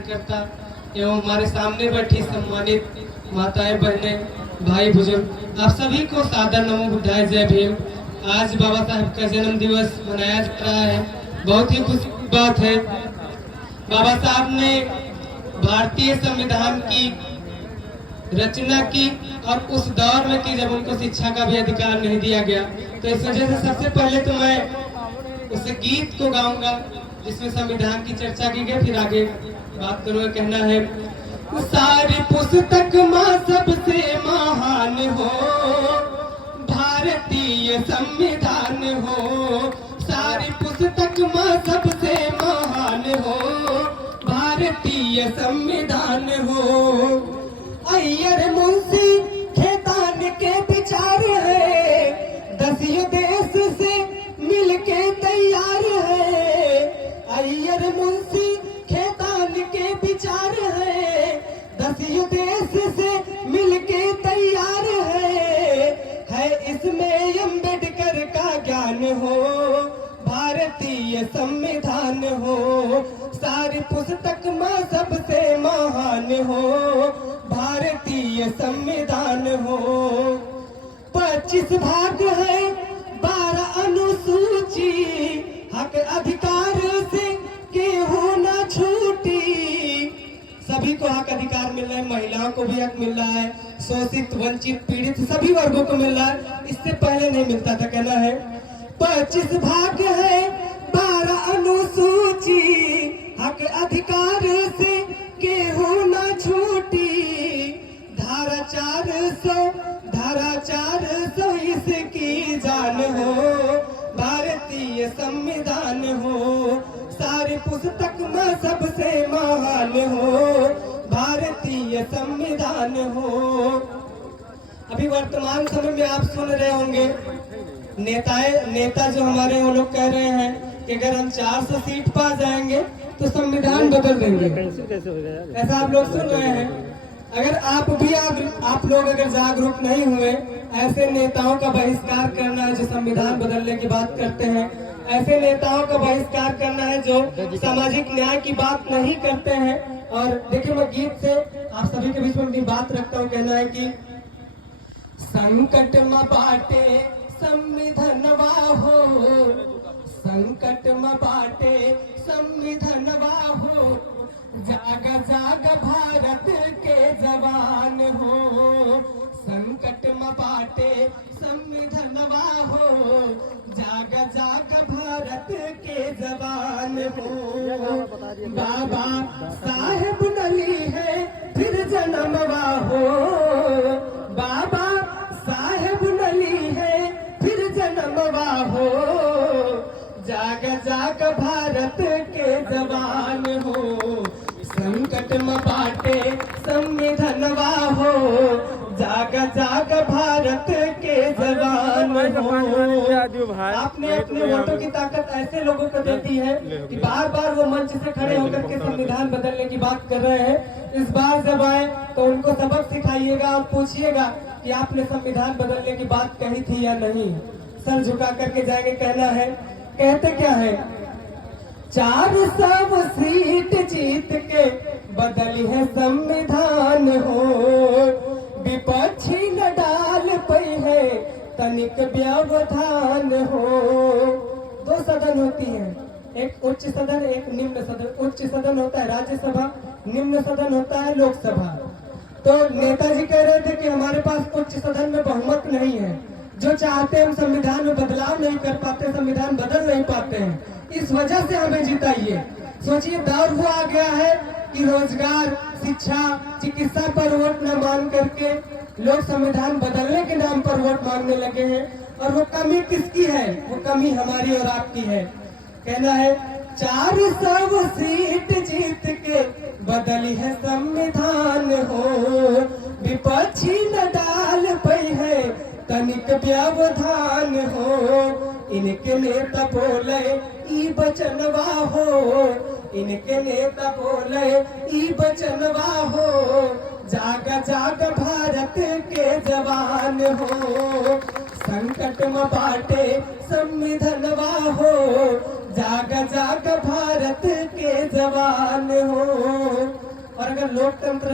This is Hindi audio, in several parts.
करता एवं हमारे सामने बैठी सम्मानित माताएं बहनें भाई बुजुर्ग आप सभी को सादर नमो बुद्धाय जय भीम। आज बाबा साहब का जन्म दिवस मनाया जा रहा है। बहुत ही खुशी की बात है। बाबा साहब ने भारतीय संविधान की रचना की और उस दौर में की जब उनको शिक्षा का भी अधिकार नहीं दिया गया। तो इस वजह से सबसे पहले तो मैं उस गीत को गाऊंगा जिसमें संविधान की चर्चा की गई, फिर आगे बात करूंगा। कहना है सारी पुस्तक माँ सबसे महान हो, भारतीय संविधान हो। सारी पुस्तक माँ सबसे महान हो, भारतीय संविधान हो। अय्यर मुंशी खेतान के विचार है, दसियों देश से मिलके तैयार है। अय्यर मुंशी खेतान के विचार है, दसियों देश से मिलके तैयार है इसमें अम्बेडकर का ज्ञान हो, भारतीय संविधान हो। सारी पुस्तक माँ सबसे महान हो, भारतीय संविधान हो। 25 भाग है 12 अनुसूची, हक अधिकार से केहू न छूटी। सभी को हक अधिकार मिल रहा है, महिलाओं को भी हक मिल रहा है, शोषित वंचित पीड़ित सभी वर्गों को मिल रहा है। इससे पहले नहीं मिलता था। कहना है 25 भाग है 12 अनुसूची, हक अधिकार से केहू न छूटी। धारा 400 इसकी जान हो, भारतीय संविधान हो। सारी पुस्तक में सबसे महान हो, भारतीय संविधान हो। अभी वर्तमान समय में आप सुन रहे होंगे नेता जो हमारे वो लोग कह रहे हैं कि अगर हम 400 सीट पा जाएंगे तो संविधान बदल देंगे। ऐसा आप लोग सुन रहे हैं। अगर आप लोग अगर जागरूक नहीं हुए, ऐसे नेताओं का बहिष्कार करना है जो संविधान बदलने की बात करते हैं। ऐसे नेताओं का बहिष्कार करना है जो सामाजिक न्याय की बात नहीं करते हैं। और देखिए मैं गीत से आप सभी के बीच में अपनी बात रखता हूँ। कहना है कि संकट में बाटे संविधानवा हो, संकट में बाटे संविधानवा हो। जाग जाग भारत के जवान हो, संकट में बाटे संविधानवा हो। जाग जाग भारत के जवान हो। बाबा साहेब नली है फिर जन्मवा हो, बाबा साहेब नली है फिर जन्मवा हो। जाग जाग भारत के जवान हो, संकट में बाटे संविधानवा हो। जाग जाग भारत के जवान हो। आपने अपने वोटों की ताकत ऐसे लोगों को देती है कि बार बार वो मंच से खड़े होकर के संविधान बदलने की बात कर रहे हैं। इस बार जब आए तो उनको सबक सिखाइएगा और पूछिएगा कि आपने संविधान बदलने की बात कही थी या नहीं। सर झुका करके जाएंगे। कहना है, कहते क्या है, 400 सीट जीत के बदली है संविधान हो। विपक्षी न डाल पई है तनिक व्यवधान हो। 2 सदन होती है, एक उच्च सदन एक निम्न सदन। उच्च सदन होता है राज्यसभा, निम्न सदन होता है लोकसभा। तो नेताजी कह रहे थे कि हमारे पास उच्च सदन में बहुमत नहीं है, जो चाहते हम संविधान में बदलाव नहीं कर पाते, संविधान बदल नहीं पाते हैं, इस वजह से हमें जिताइए। सोचिए दौर वो आ गया है कि रोजगार, शिक्षा, चिकित्सा पर वोट न मांग करके लोग संविधान बदलने के नाम पर वोट मांगने लगे हैं। और वो कमी किसकी है? वो कमी हमारी और आपकी है। कहना है 400 सीट जीत के बदली है संविधान हो। विपक्षी न डाल पई है तनिक व्यवधान हो। इनके नेता बोले ई बचनवा हो, इनके नेता बोले ई बचनवा हो। जाग जाग भारत के जवान हो, संकट में बाटे संविधानवा हो। जाग जाग भारत के जवान हो। और अगर लोकतंत्र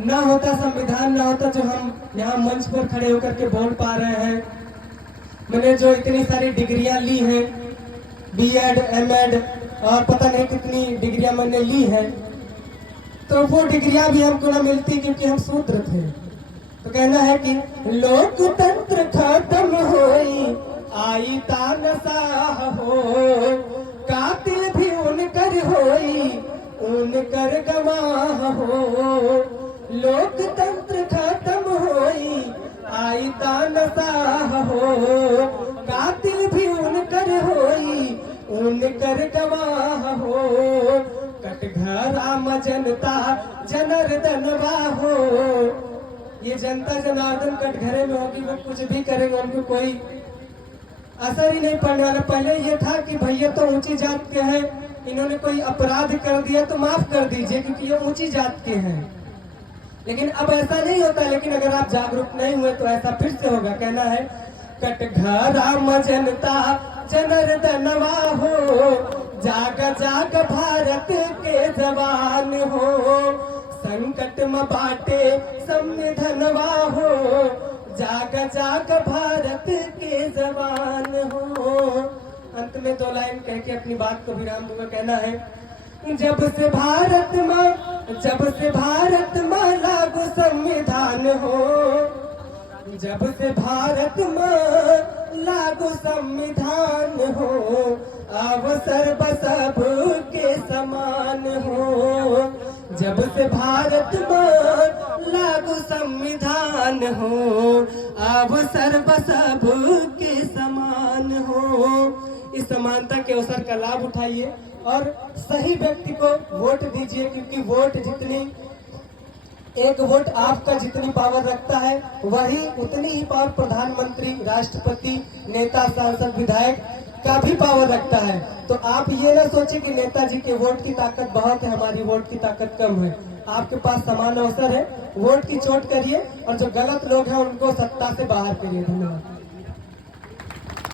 ना होता, संविधान ना होता, जो हम यहाँ मंच पर खड़े होकर के बोल पा रहे हैं, मैंने जो इतनी सारी डिग्रियां ली हैं, बीएड, एमएड और पता नहीं कितनी डिग्रियां मैंने ली है, तो वो डिग्रियां भी हमको ना मिलती क्योंकि हम शूद्र थे। तो कहना है कि लोकतंत्र खत्म होई आई तानशाह हो, कातिल भी उनकर होई उनकर गवाह हो। लोकतंत्र खत्म होई आई तानशाह हो, कातिल भी उनकर होई उनकर गवाह हो। कटघरा जनता जनार्दनवा हो, ये जनता जनार्दन कटघरे में होगी, वो कुछ भी करेंगे, उनको कोई असर ही नहीं पड़ने वाला। पहले ये था कि भैया तो ऊंची जात के हैं, इन्होंने कोई अपराध कर दिया तो माफ कर दीजिए क्योंकि ये ऊंची जात के हैं, लेकिन अब ऐसा नहीं होता। लेकिन अगर आप जागरूक नहीं हुए तो ऐसा फिर से होगा। कहना है कटघरा जनता जनार्दनवा हो, जाग जाग भारत के जवान हो। संकट में बाटे संविधानवा हो, जाग जाग भारत के जवान हो। अंत में 2 लाइन कह के अपनी बात को विराम दूंगा। कहना है जब से भारत में लागू संविधान हो, जब से भारत में लागू संविधान हो, अवसर सब के समान हो। जब से भारत में लागू संविधान हो, अवसर सब के समान हो। इस समानता के अवसर का लाभ उठाइए और सही व्यक्ति को वोट दीजिए, क्योंकि वोट जितनी, एक वोट आपका जितनी पावर रखता है वही उतनी ही पावर प्रधानमंत्री, राष्ट्रपति, नेता, सांसद, विधायक का भी पावर रखता है। तो आप ये ना सोचिए कि नेताजी के वोट की ताकत बहुत है, हमारी वोट की ताकत कम है। आपके पास समान अवसर है, वोट की चोट करिए और जो गलत लोग हैं उनको सत्ता से बाहर करिए। धन्यवाद।